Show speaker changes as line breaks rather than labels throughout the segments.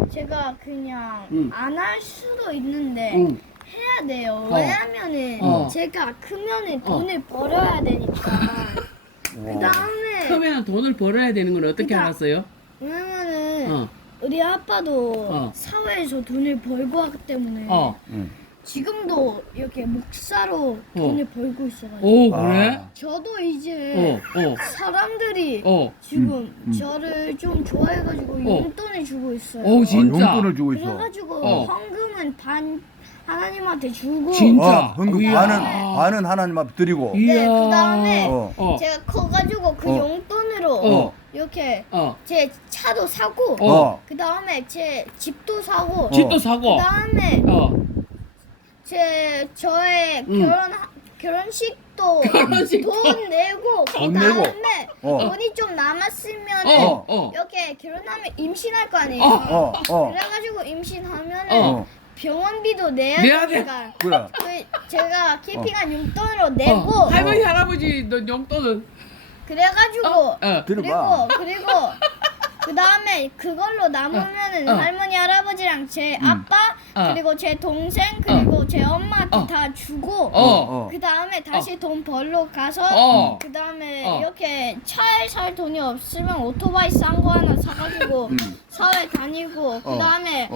제가 그냥
응.
안 할 수도 있는데
응.
해야 돼요.
어.
왜냐면은 제가 크면은 돈을 벌어야 되니까. 그 다음에
처음에는 돈을 벌어야 되는 걸 어떻게
그러니까
알았어요?
왜냐면은
어.
우리 아빠도
어.
사회에서 돈을 벌고 하기 때문에
응.
지금도 이렇게 목사로 돈을 벌고 있어가지고
오, 그래?
저도 이제 사람들이 지금 저를 좀 좋아해가지고 용돈을 주고 있어요.
오, 진짜?
용돈을 주고 있어.
그래가지고
어.
헌금은 반 하나님한테 주고
진짜?
헌금
이야.
반은 하나님 앞에 드리고.
네, 그 다음에
어.
제가 커가지고 그 용돈으로
어.
이렇게
어.
제 차도 사고
어.
그 다음에 제 집도 사고
집도 사고.
그 다음에
어.
저의 결혼식도
결혼식
돈 내고 그
돈 내고.
다음에
어.
돈이 좀 남았으면
어.
이렇게 결혼하면 임신할 거 아니에요. 그래가지고 임신하면은
어.
병원비도 내야
내야 돼.
되니까
그래.
제가 캠핑한 용돈으로 내고
할머니, 할아버지, 너 용돈은?
그래가지고
들어봐.
그리고 그 다음에 그걸로 남으면은 할머니 할아버지랑 제 아빠 그리고 제 동생 그리고 제 엄마한테 다 주고 그 다음에 다시 돈 벌러 가서 그 다음에 이렇게 차에 살 돈이 없으면 오토바이 싼 거 하나 사가지고 사회 다니고 그 다음에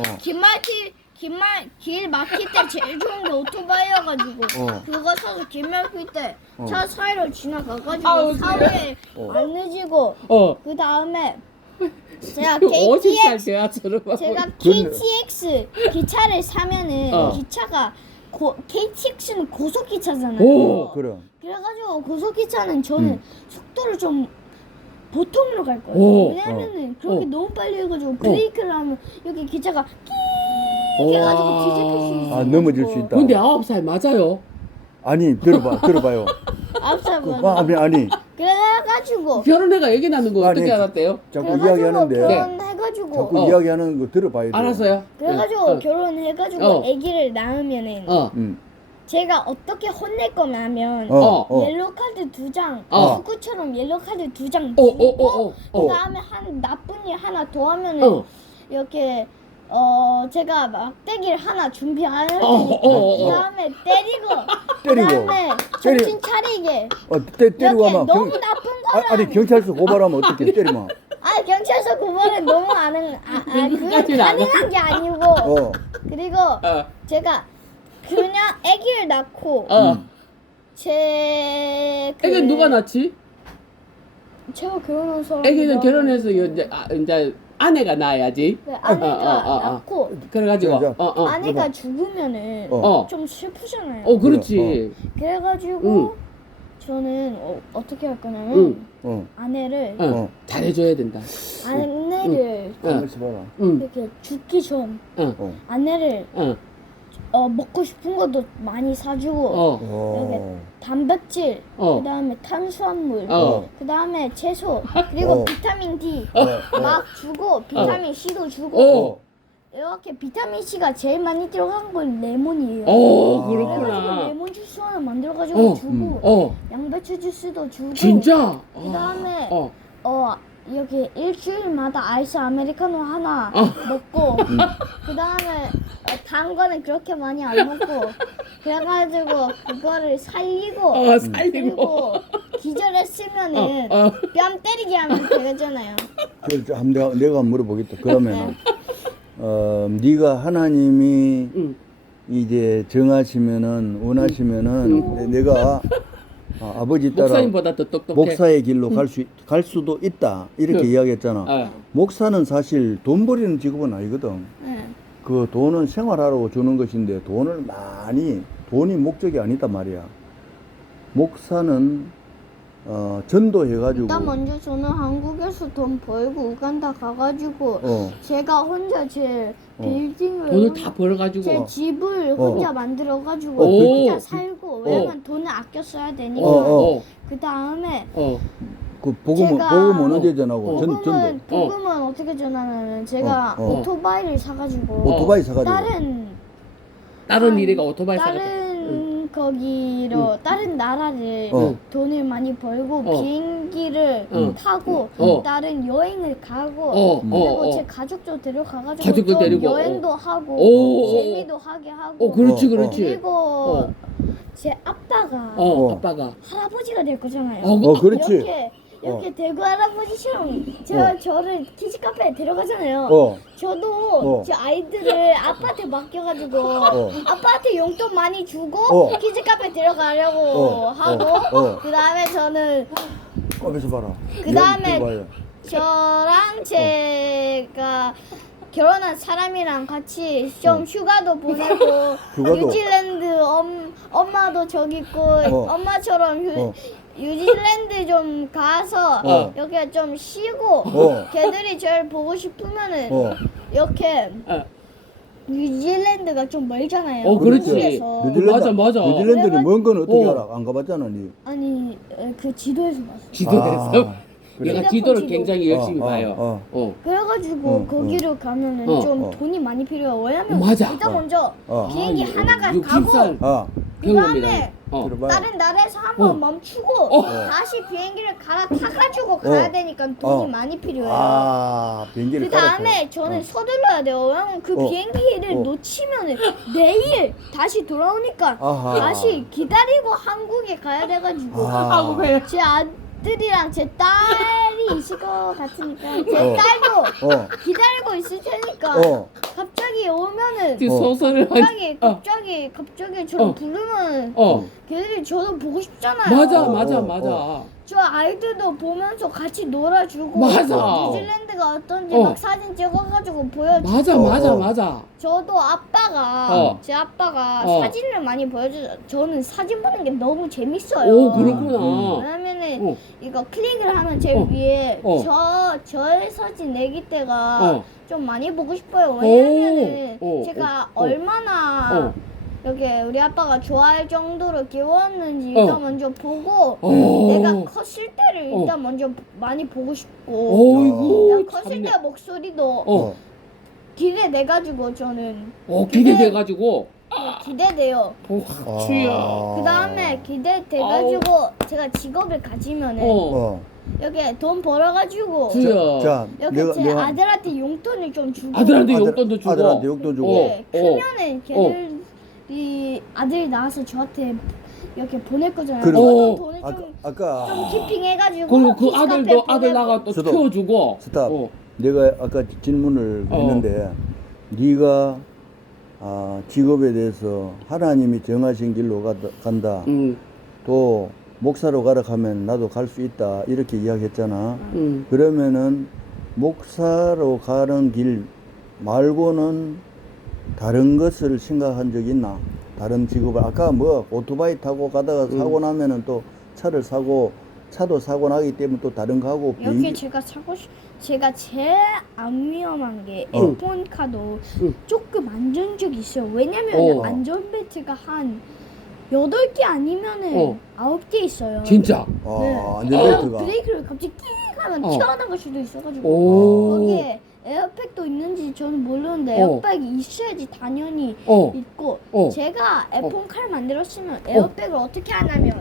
길 막힐 때 제일 좋은 게 오토바이여가지고 그거 사서 길 막힐 때 차 사이로 지나가가지고
아우,
사회에 안 늦이고 그 다음에 제가
50살 대화처럼 하고.
제가 KTX 기차를 사면은 기차가 KTX는 고속 기차잖아요.
오,
그래.
그래가지고 고속 기차는 저는 속도를 좀 보통으로 갈 거예요.
오.
왜냐면은 그렇게 너무 빨리 해가지고 브레이크를 하면 여기 기차가 끼 해가지고 뒤집힐 수 있어.
넘어질 수 있다.
근데 9살 맞아요?
아니, 들어봐요.
앞서
아니.
그래가지고
결혼해가 얘기 나는 거 어떻게
아니,
알았대요?
자꾸 이야기하는데.
결혼해가지고
자꾸 이야기하는 거 들어봐야 돼.
알았어요?
그래가지고 결혼해가지고 아기를 낳으면은 제가 어떻게 혼낼 거냐면 옐로 카드 2장 누구처럼 옐로 카드 2장 주고 그 다음에 한 나쁜 일 하나 더 하면은 이렇게 제가 막대기를 하나 준비할 테니까 그 다음에 때리고 그 다음에 정신 차리게
때리고
이렇게
하면
너무 나쁜 거는
아니 경찰서 고발하면 어떻게 때리면?
경찰서 고발은 너무 그게
그까지는 안
가능한 게 아니고 그리고 제가 그냥 아기를 낳고
애기는 누가 낳지?
제가 결혼한 사람
애기는 결혼해서 이제 아내가 낳아야지.
네, 아내가 낳고
그래가지고
그러자.
아내가 죽으면은 좀 슬프잖아요.
그렇지.
그래가지고 저는 어떻게 할 거냐면 아내를
잘해줘야 된다.
아내를
가만있어 봐라.
이렇게 죽기 전 아내를 먹고 싶은 것도 많이 사주고 이렇게 단백질 그 다음에 탄수화물 그 다음에 채소 그리고 비타민 D 막 주고 비타민 C도 주고 이렇게 비타민 C가 제일 많이 들어간 건 레몬이에요. 그래가지고
그렇구나.
레몬 주스 하나 만들어가지고 주고 양배추 주스도 주고
진짜?
그 다음에 이렇게 일주일마다 아이스 아메리카노 하나 먹고 그 다음에 단 거는 그렇게 많이 안 먹고 그래가지고 그거를 살리고 그리고 기절했으면은 뺨 때리게 하면 되잖아요.
그래서 내가 한번 물어보겠다. 그러면 네가 하나님이 이제 정하시면은 원하시면은 내가 아버지 따라
목사님보다 더 똑똑해.
목사의 길로 갈 수도 있다 이렇게 이야기했잖아. 목사는 사실 돈 버리는 직업은 아니거든. 그 돈은 생활하라고 주는 것인데 돈이 목적이 아니다 말이야. 목사는 전도해가지고
일단 먼저 저는 한국에서 돈 벌고 우간다 가가지고 제가 혼자 제 빌딩을
돈을 다 벌어가지고
제 집을 혼자 만들어가지고 혼자 살고 왜냐면 돈을 아껴 써야 되니까 그 다음에
그 복음은 언제 전하고
복음은 어떻게 전하냐면 제가 오토바이를 사가지고
다른 일이가 오토바이
다른 거기로 다른 나라를 돈을 많이 벌고 비행기를 타고 다른 여행을 가고 그리고 제 가족도 데려가가지고
가족도
좀
데리고,
여행도 하고 재미도 하게 하고
그렇지, 그렇지.
그리고 제 아빠가
아빠가.
할아버지가 될 거잖아요.
그렇지.
이렇게 대구 할아버지처럼 저를 키즈 카페에 데려가잖아요. 저도 제 아이들을 아빠한테 맡겨가지고 아빠한테 용돈 많이 주고 키즈 카페 데려가려고 하고 그 다음에 저는
꺼내서 봐라.
그 다음에 저랑 제가 결혼한 사람이랑 같이 좀 휴가도 보내고 뉴질랜드 엄마도 저기 있고 엄마처럼 뉴질랜드 좀 가서 이렇게 좀 쉬고 걔들이 제일 보고 싶으면은 이렇게 뉴질랜드가 좀 멀잖아요.
그렇지.
한국에서.
맞아.
뉴질랜드는 먼 건 어떻게 알아? 안 가봤잖아, 니.
아니 그 지도에서 봤어.
지도에서?
그래.
얘가 지도를
지도.
굉장히 열심히 봐요.
그래가지고 거기로 가면은 좀 돈이 많이 필요해요. 왜냐면
맞아.
일단 먼저 비행기 하나가
이거
가고
비싼
그 다음에
들어봐요.
다른 나라에서 한번 멈추고 다시 비행기를 갈아타가지고 가야 되니까 돈이 많이 필요해요.
비행기를
그 다음에 저는 서둘러야 돼요. 왜냐면 그 비행기를 놓치면은 내일 다시 돌아오니까 다시 기다리고 한국에 가야 돼가지고
한국에
제 아들이랑 제 딸이 있을 것 같으니까 제 딸도 기다리고 있을 테니까 갑자기 오면은
소설을
갑자기 저를 부르면 걔들이 저도 보고 싶잖아요.
맞아.
저 아이들도 보면서 같이 놀아주고
맞아.
뉴질랜드가 어떤지 막 사진 찍어가지고 보여주고
맞아.
저도 제 아빠가 사진을 많이 보여줘서 저는 사진 보는 게 너무 재밌어요.
그렇구나.
왜냐면은 이거 클릭을 하면 제일 위에 저의 사진 내기 때가 좀 많이 보고 싶어요. 왜냐면은 제가 얼마나 이렇게 우리 아빠가 좋아할 정도로 귀여웠는지 일단 먼저 보고 내가 컸을 때를 일단 먼저 많이 보고 싶고 내가 컸을 때 목소리도 기대돼가지고 저는
기대돼가지고
기대돼요.
주여.
그 다음에 기대돼가지고 제가 직업을 가지면은 여기 돈 벌어가지고
주여.
자,
이렇게 제 아들한테 용돈을 좀 주고
아들한테 용돈도 주고.
아들한테 용돈 주고.
네, 크면은 걔들이 아들이 나와서 저한테 이렇게 보낼 거잖아요.
그래.
저도 돈을
아까
좀 키핑해가지고
그리고 그
키즈카페
아들도 아들
보내고.
나가 또
저도.
키워주고.
스탑. 내가 아까 질문을 했는데 네가 직업에 대해서 하나님이 정하신 길로 간다. 또 목사로 가라 하면 나도 갈 수 있다. 이렇게 이야기했잖아. 그러면은 목사로 가는 길 말고는 다른 것을 생각한 적 있나? 다른 직업을 아까 뭐 오토바이 타고 가다가 사고 나면은 또 차도 사고 나기 때문에 또 다른 거 하고
이렇게 제가 제일 안 위험한 게 F1카도 조금 안전적이 있어요. 왜냐면 안전벨트가 한 8개 아니면은 9개 있어요.
진짜?
네.
안전벨트가.
브레이크를 갑자기 끼익 하면 튀어나갈 수도 있어가지고 거기에 에어백도 있는지 저는 모르는데 에어백이 있어야지 당연히 있고 제가 F1카를 만들었으면 에어백을 어떻게 하냐면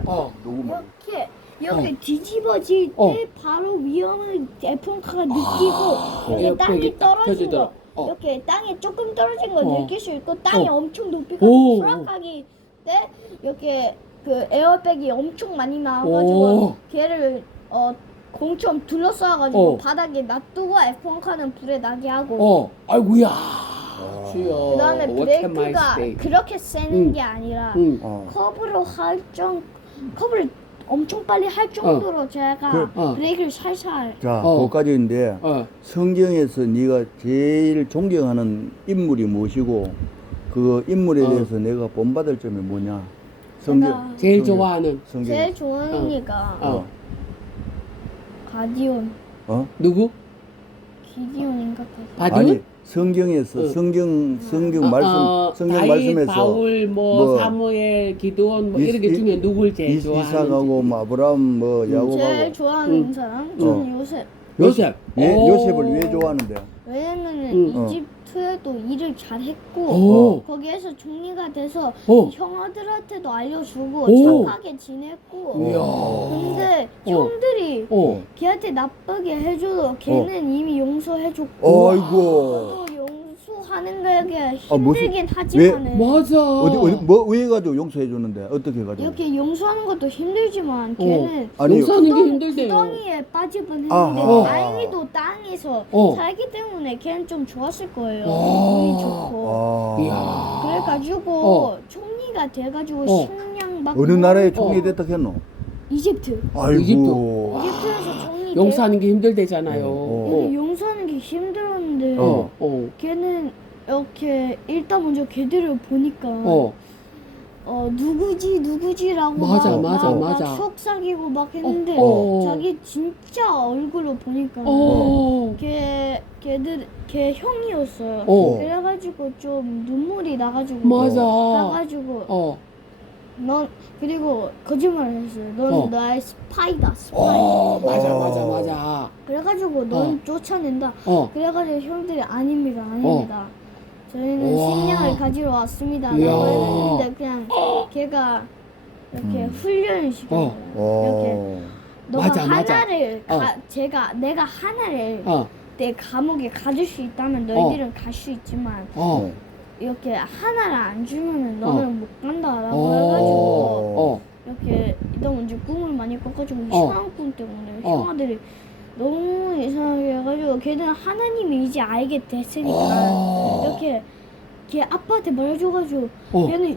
이렇게 뒤집어질 때 바로 위험을 F1카가 느끼고 이렇게 땅이 떨어진 거 이렇게 땅에 조금 떨어진 거 느낄 수 있고 땅이 엄청 높이 가서 추락하기 때 이렇게 그 에어백이 엄청 많이 나와가지고 걔를 공처럼 둘러싸가지고 바닥에 놔두고 F1카는 불에 나게 하고
아이고야. 주여.
그 다음에 브레이크가 그렇게 세는 게 아니라 커브를 엄청 빨리 할 정도로 제가 브레이크를 살살.
자, 그것까지인데 성경에서 네가 제일 존경하는 인물이 무엇이고 그 인물에 대해서 내가 본받을 점이 뭐냐?
제일 좋아하는.
제일 좋아하니까 가디온.
누구?
기디온인가?
아니 성경에서 성경 말씀에서
바울 뭐 사무엘 기드온 뭐 이렇게 중에 누굴 제일 좋아하는지.
이삭하고 뭐 아브라함 뭐 야곱하고
제일 좋아하는 사람 저는 요셉.
요셉.
요셉을 왜 좋아하는데?
왜냐면은 이집트 평소에도 일을 잘했고
오.
거기에서 총리가 돼서
오.
형아들한테도 알려주고
오.
착하게 지냈고
이야.
근데
어.
형들이
어.
걔한테 나쁘게 해줘도 걔는 이미 용서해줬고
아이고.
저도 용서하는 게
아, 무슨-
힘들긴 하지만은
맞아.
왜 해가지고 용서해 주는데 어떻게 해가지고?
이렇게 용서하는 것도 힘들지만 걔는
아니,
용서하는 게 힘들대요.
구덩이에 빠질 뻔했는데
아하.
다행히도 땅에서 살기 때문에 걔는 좀 좋았을 거예요. 운이 좋고.
아.
이야.
그래가지고 총리가 돼가지고 식량 막
어느 나라에 총리 됐다 했노?
이집트.
아이고.
이집트에서 총리
용서하는 게 힘들대잖아요.
이렇게 용서하는 게 힘들었는데 걔는 이렇게 일단 먼저 걔들을 보니까 누구지라고
맞아,
막 속삭이고 막 했는데 자기 진짜 얼굴을 보니까 걔 형이었어요. 그래가지고 좀 눈물이 나가지고 넌 그리고 거짓말을 했어요. 넌 나의 스파이다.
맞아.
그래가지고 넌 쫓아낸다. 그래가지고 형들이 아닙니다. 저희는 식량을 가지러 왔습니다. 라고 했는데 그냥 걔가 이렇게 훈련을 시켜요. 이렇게 너가 하나를 내가 하나를 내 감옥에 가둘 수 있다면 너희들은 갈 수 있지만 이렇게 하나를 안 주면은 너는 못 간다라고 해가지고 이렇게 일단 먼저 꿈을 많이 꿔가지고 이상한 꿈 때문에 형아들이 너무 이상하게 해가지고 걔는 하나님이 이제 알게 됐으니까 이렇게 걔 아빠한테 말해줘가지고 걔는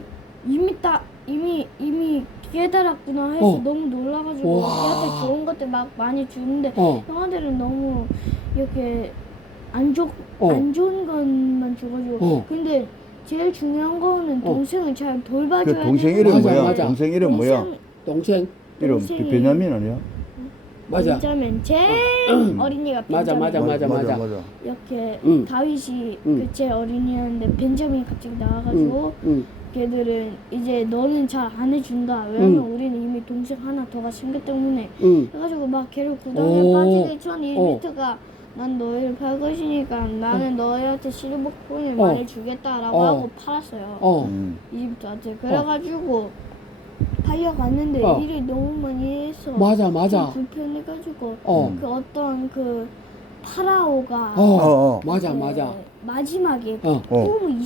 이미 깨달았구나 해서 너무 놀라가지고 걔한테 좋은 것들 막 많이 주는데 형아들은 너무 이렇게 안 좋은 것만 줘가지고 근데 제일 중요한 거는 동생을 잘 돌봐줘야
그 동생
되는
이름
거예요.
뭐야? 동생 이름 뭐야?
동생.
이름
동생이-
베냐민 아니야?
맞아.
벤자민 제일 어린이가
맞아.
벤자민. 이렇게 다윗이 제 어린이였는데 벤자민이 갑자기 나와가지고 걔들은 이제 너는 잘 안 해준다. 왜냐면 우리는 이미 동생 하나 더가 생겼기 때문에 해가지고 막 걔를 구덩이에 빠지기 전 이집트가 난 너희를 팔 것이니까 나는 너희한테 실버코인을 많이 주겠다라고 하고 팔았어요. 이집트한테. 그래가지고 팔려갔는데 일을 너무 많이 해서
맞아.
좀 불편해가지고 그 어떤 그 파라오가
맞아.
마지막에
어.
꿈을